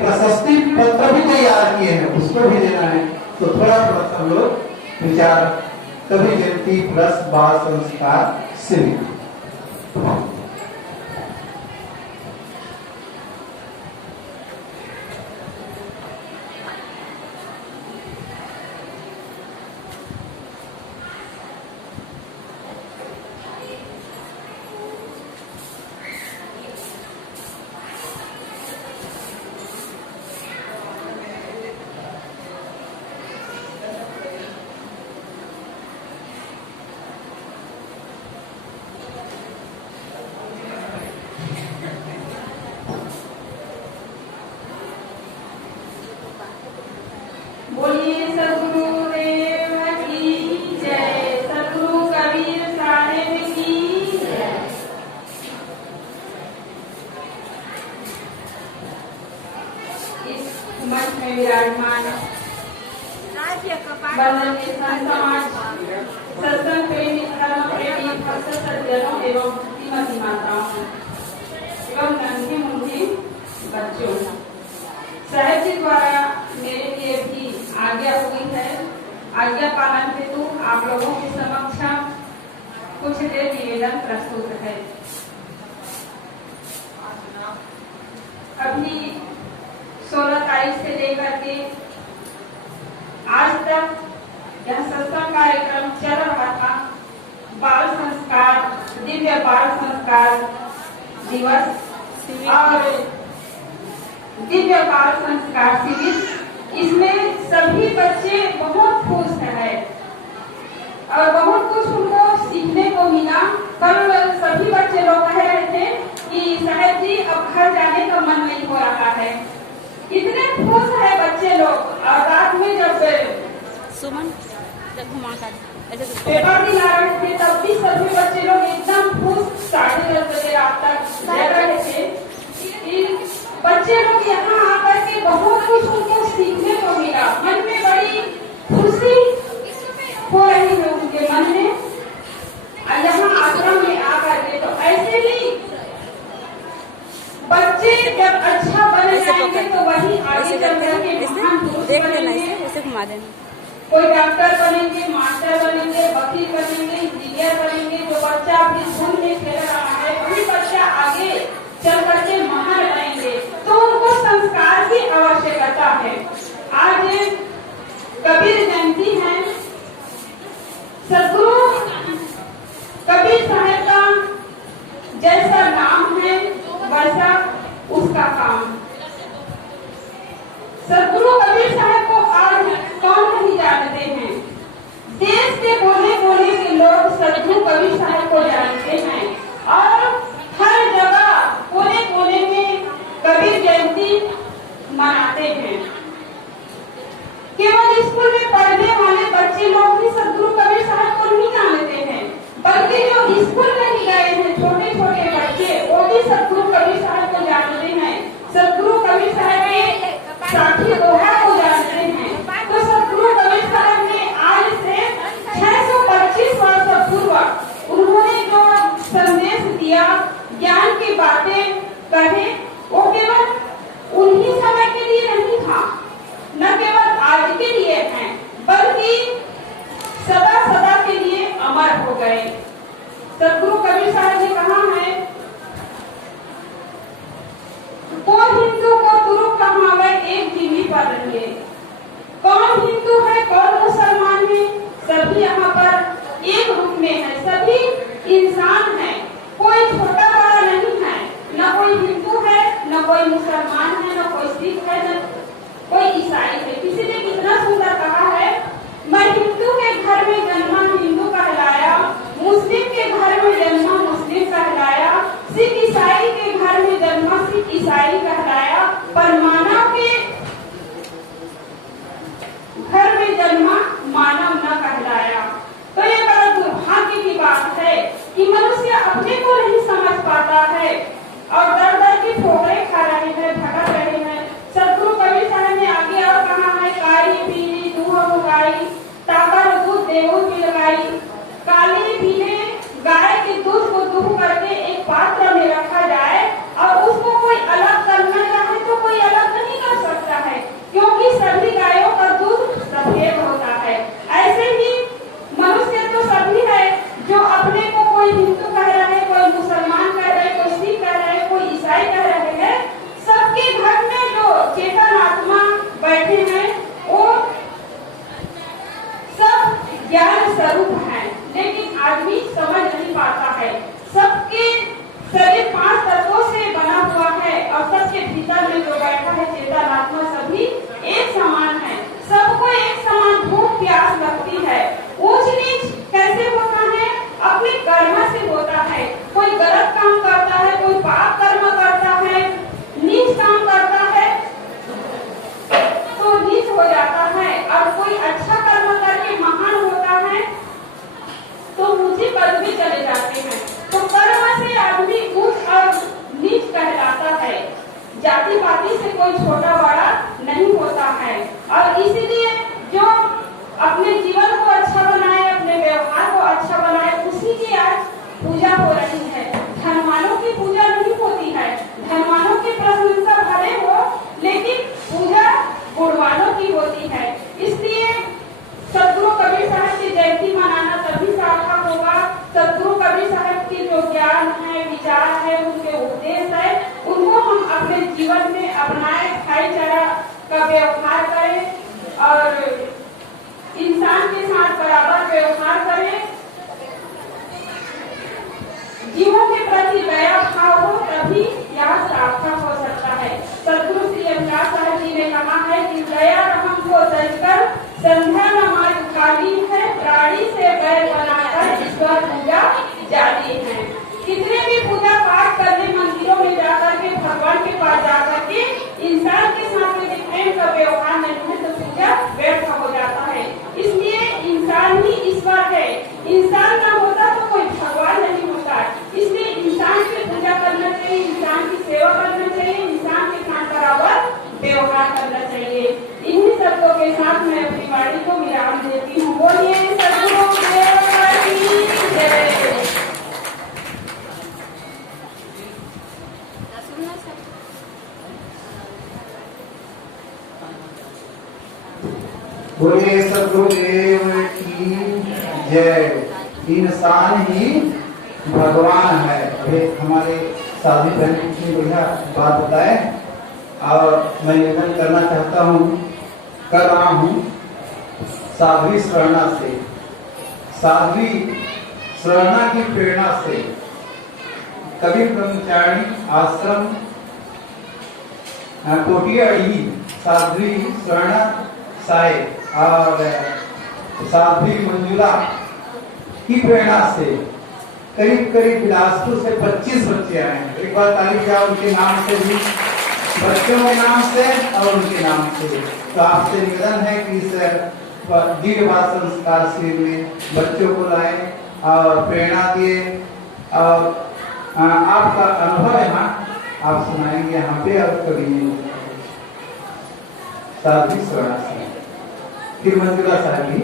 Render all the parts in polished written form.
प्रशस्ति पत्र भी तैयार किए हैं, उसको भी देना है। तो थोड़ा थोड़ा सब लोग विचार। कवि जयंती प्लस बाल संस्कार शिविर। बोलिए सद्गुरुदेव की जय, सद्गुरु कबीर साहिब की जय। इस मंच में विराजमान वंदनीय संत समाज, सत्संग प्रेमी, धर्म प्रेमी, भक्त सज्जनों एवं श्रीमती माताओं एवं नन्हे मुन्ने बच्चों, साहिब जी द्वारा मेरे लिए भी आज्ञा हुई है। आज्ञा पालन हेतु आप लोगों के समक्ष कुछ देर निवेदन प्रस्तुत है। अभी 16 तारीख से लेकर के आज तक यह सत्संग कार्यक्रम चल रहा था। बाल संस्कार, दिव्य बाल संस्कार दिवस और दिव्य बाल संस्कार शिविर, इसमें सभी बच्चे बहुत खुश है और बहुत कुछ उनको सीखने को मिला। कल सभी बच्चे लोग कह रहे थे कि साहब जी अब घर जाने का मन नहीं हो रहा है, इतने खुश है बच्चे लोग। और रात में जब सुमन घुमा कर पेपर दिला रहे थे तब भी सभी बच्चे लोग एकदम खुश 10:30 बजे रात तक रह रहे थे। बच्चे लोग यहाँ आकर के बहुत कुछ उनको सीखने को मिला। मन में बड़ी खुशी हो रही है उनके मन में। और यहाँ आश्रम में आकर के तो ऐसे ही बच्चे जब अच्छा बन जाएंगे तो वही आगे चल करके महान पुरुष बनेंगे। कोई डॉक्टर बनेंगे, मास्टर बनेंगे, वकील बनेंगे, इंजीनियर बनेंगे। जो बच्चा अपनी धुन में खेल रहा है वही बच्चा आगे चल करके महान बनेंगे। तो उनको संस्कार की आवश्यकता है। आज कबीर जयंती है। सद्गुरु कबीर साहब का जैसा नाम है वैसा उसका काम। सद्गुरु कबीर साहब को आज कौन नहीं जानते हैं। देश के कोने कोने के लोग सद्गुरु कबीर साहब को जानते हैं और हर जगह कोने कोने में कबीर जयंती मनाते हैं। केवल स्कूल में पढ़ने वाले बच्चे लोग ही सद्गुरु कबीर साहब को नहीं जानते हैं, बल्कि जो स्कूल नहीं गए हैं छोटे छोटे बच्चे वो भी सद्गुरु कबीर साहब को जानते हैं। सद्गुरु कबीर साहब के साथी दोहा को जानते हैं। तो सद्गुरु कबीर साहब ने आज से 625 वर्ष पूर्व उन्होंने जो संदेश दिया, ज्ञान की बातें कहे, वो केवल उन्हीं समय के लिए नहीं था, न केवल आज के लिए है, बल्कि सदा सदा के लिए अमर हो गए। सद्गुरु कबीर साहब ने कहा है, को हिंदू को तुरुक कहावे एक जीवी पर रहिए। कौन हिंदू है कौन मुसलमान है, सभी यहाँ पर एक रूप में है, सभी इंसान है। कोई छोटा बड़ा नहीं है, न कोई हिंदू है, न कोई मुसलमान है, न कोई सिख है, न कोई ईसाई है। किसी ने कितना सुंदर कहा है, मैं हिंदू के घर में जन्मा हिंदू कहलाया, मुस्लिम के घर में जन्मा मुस्लिम कहलाया, सिख ईसाई के घर में जन्मा सिख ईसाई कहलाया, पर मानव के घर में जन्मा मानव न कहलाया। तो ये बड़ा दुर्भाग्य की बात है कि मनुष्य अपने को नहीं समझ पाता है और दर दर की ठोकरें खा रहे हैं, भटक रहे हैं। सद्गुरु कबीर साहब ने आगे और कहा है, काई पीली दूह मुगाई ताकर दूध देवो की लगाई। काली पीले गाय के दूध को दूह करके एक पात्र में रखा जाए और उसको कोई अलग करना चाहे तो कोई अलग नहीं कर जाति पाति से कोई छोटा बड़ा नहीं होता है। और इसीलिए जो अपने जीवन को अच्छा बनाए, अपने व्यवहार को अच्छा बनाए, उसी की आज पूजा हो रही है। धनवानों की पूजा नहीं होती है, धनवानों की प्रशंसा भले हो, लेकिन पूजा गुणवानों की होती है। इसलिए सदगुरु कबीर साहब की जयंती मनाना तभी सार्थक होगा। सदगुरु कबीर साहब की जो ज्ञान है, विचार है, उनके उपदेश है, उनको हम अपने जीवन में अपनाए, भाईचारा का व्यवहार करें और इंसान के साथ बराबर व्यवहार करें। जीवों के प्रति दया भाव हो, तभी यह सार्थक हो सकता है। सदगुरु श्री अवतार साहब जी ने कहा है कि दया रहम को सजकर संध्या नमाज काली है, प्राणी से बैर बनाकर ईश्वर पूजा जाती है। कितने भी पूजा पाठ करने मंदिरों में जाकर के, भगवान के पास जाकर के इंसान के साथ में प्रेम का व्यवहार नहीं है तो पूजा व्यर्थ हो जाता है। इसलिए इंसान ही ईश्वर है, इंसान ना होता तो कोई भगवान नहीं होता। इसलिए इंसान की पूजा करना चाहिए, इंसान की सेवा करना चाहिए, इंसान के साथ बराबर व्यवहार करना चाहिए। इन्हीं शब्दों के साथ मैं अपनी वाणी को विराम देती हूँ। बोलिए सदगुरु देव की जय। बोलिए सदगुरुदेव की जय। इंसान ही भगवान है। अभी हमारे साथी बहन इतनी बढ़िया बात बताए और मैं निवेदन करना चाहता हूँ, कर रहा हूँ साध्वी शरणा से, साध्वी शरणा की प्रेरणा से कबीर ब्रह्मचारिणी आश्रम कोटियाड़ी साध्वी शरणा साई और साध्वी मंजुला की प्रेरणा से करीब करीब बिलासपुर से 25 बच्चे आए हैं। एक बार तारीफ जाओ उनके नाम से भी, बच्चों के नाम से और उनके नाम से। तो आपसे निवेदन है कि इस दीर्घ संस्कार शिविर में बच्चों को लाए और प्रेरणा दिए और आपका अनुभव यहाँ आप सुनाएंगे यहाँ पे। और कभी साध्वी शरणा से फिर मंजुला साहब जी।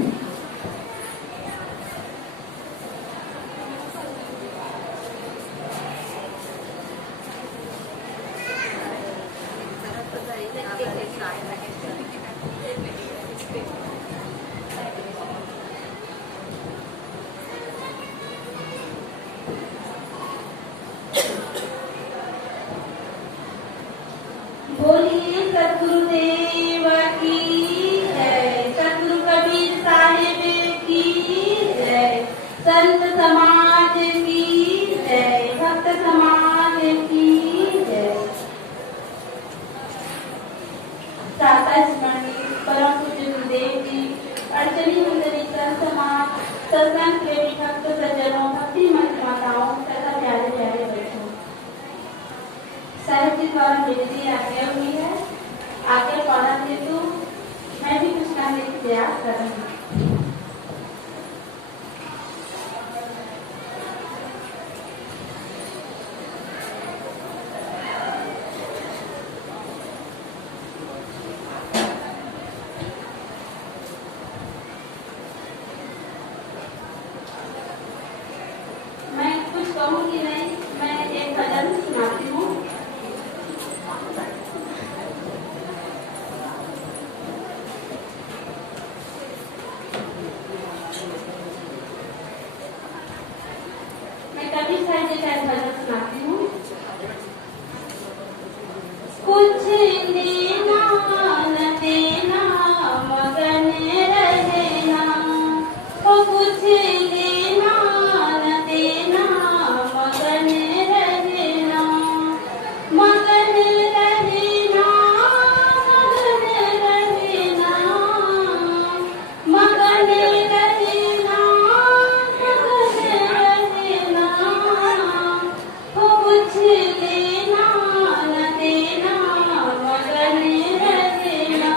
बोलिए सदगुरुदेव की जय, सदगुरु कबीर साहिब की जय, संत समाज की जय, भक्त समाज की जय। साता स्मरण परम पूज्य गुरुदेव जी, अर्चनी मंडली संत समाज, सत्संग प्रेमी भक्त सज्जनों, भक्ति मंच माताओं तथा प्यारे प्यारे बच्चों, साहिब जी द्वारा मेरे लिए आज्ञा हुई है। आज्ञा पालन हेतु मैं भी कुछ करने की प्रयास कर रही हूँ। मैं कुछ कहूँगी नहीं, मैं एक भजन सुनाती हूँ। कबीर साहब जी का भजन सुनाती हूँ। कुछ देना न देना मगन रहना, ओ कुछ देना न देना मगन रहना, मगन रहना, मगन रहना, मगन रहना, कुछ देना न देना मगन रहना,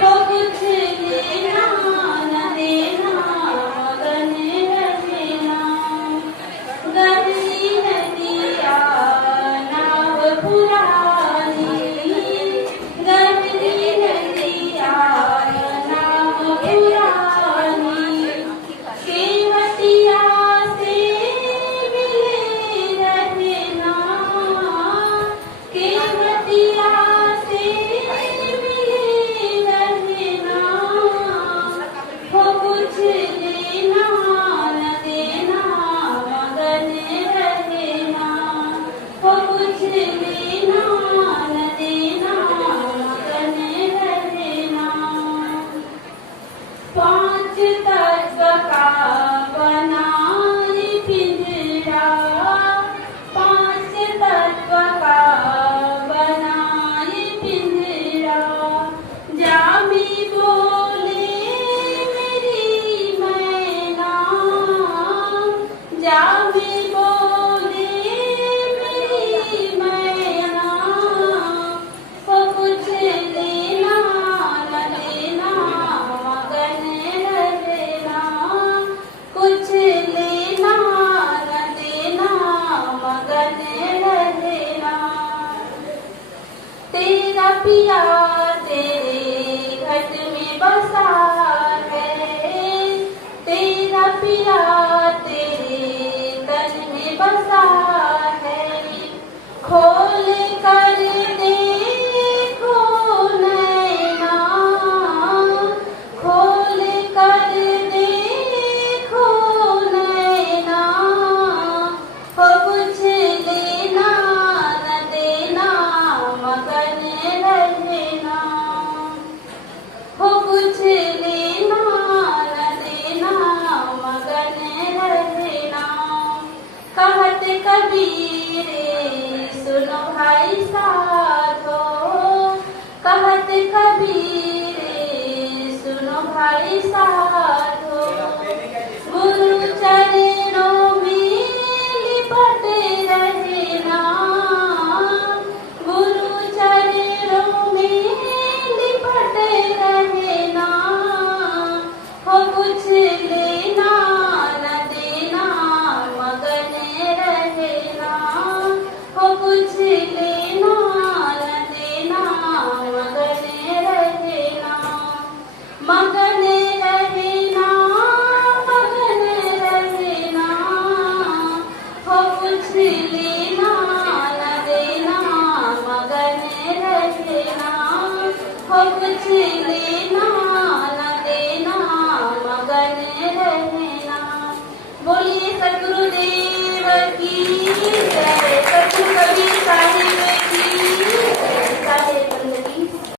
कुछ देना न देना मगन पिया तेरे घट में बसा है, तेरा पिया तेरे तन में बसा है। खोल कर देखो नैना, खोल कर देखो नैना, हो कुछ लेना न देना मगन रहना, हो कुछ लेना न देना मगन रहना। कहत कबीर सुनो भाई साधो, कहत कबीर सुनो भाई साधो। गुरु चरणों में लिपट रहना, गुरु चरणों में लिपट रहना, हो कुछ लेना न देना मगन रहना, हो कुछ लेना न देना मगन रहना, मगन रहना, मगन रहना, हो कुछ लेना न देना मगन रहना, हो कुछ लेना न देना मगन रहना। बोलिए सतगुरुदेव की जय। सतगुरु कबीर साहिब